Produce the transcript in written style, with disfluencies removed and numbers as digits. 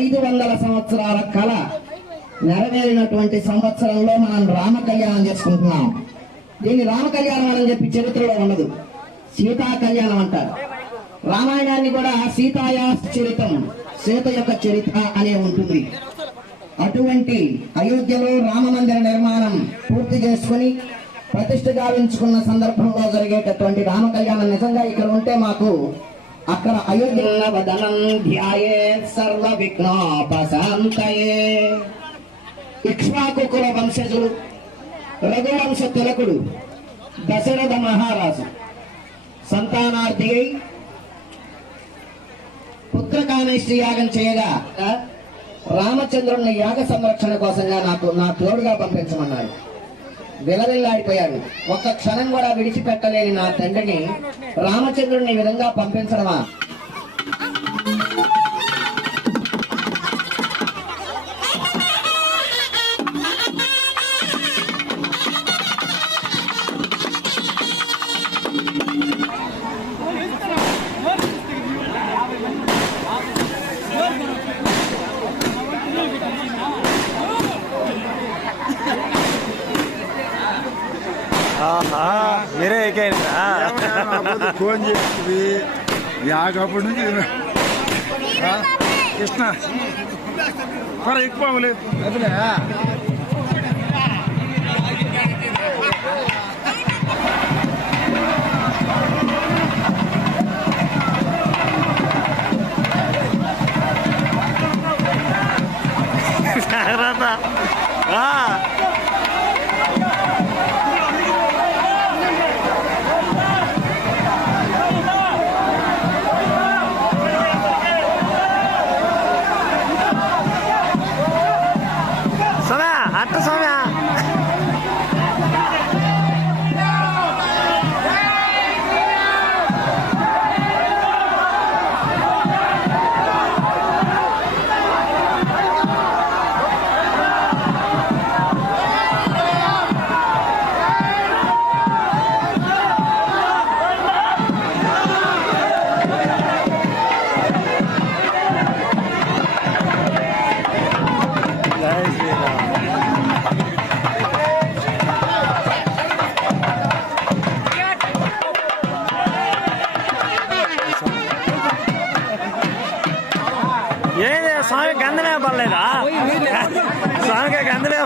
500 సంవత్సరాల కళ నెరవేరినటువంటి సంవత్సరంలో మనం రామ కళ్యాణం చేసుకుంటున్నాం. దీన్ని రామ కళ్యాణం అని చెప్పి చరిత్రలో ఉండదు, సీతా కళ్యాణం అంటారు. రామాయణాన్ని కూడా సీతాయా చరితం, సీత యొక్క చరిత్ర అనే ఉంటుంది. అటువంటి అయోధ్యలో రామ మందిర నిర్మాణం పూర్తి చేసుకుని ప్రతిష్ఠ గావించుకున్న సందర్భంలో జరిగేటటువంటి రామ కళ్యాణం నిజంగా ఇక్కడ ఉంటే మాకు అక్కడ అయోధ్య వదనం ధ్యాయే సర్వ విఘ్నోపశాంతయే. ఇక్ష్వాకు కుల వంశజులు, రఘువంశ తిలకుడు దశరథ మహారాజు సంతానార్థి అయి పుత్రకామేష్టి యాగం చేయగా రామచంద్రుని యాగ సంరక్షణ కోసంగా నా తోడుగా పంపించమన్నాడు. విలవిల్లాడిపోయాడు. ఒక్క క్షణం కూడా విడిచిపెట్టలేని నా తండ్రిని రామచంద్రుడిని ఈ విధంగా పంపించడమా? మీరే ఫోన్ చేస్తుంది యాగప్పటి నుంచి కృష్ణ ఎక్కువ లేదు. అట్ట స్వామి స్వామి గంధమే పర్లేదా? స్వామికి గంధలే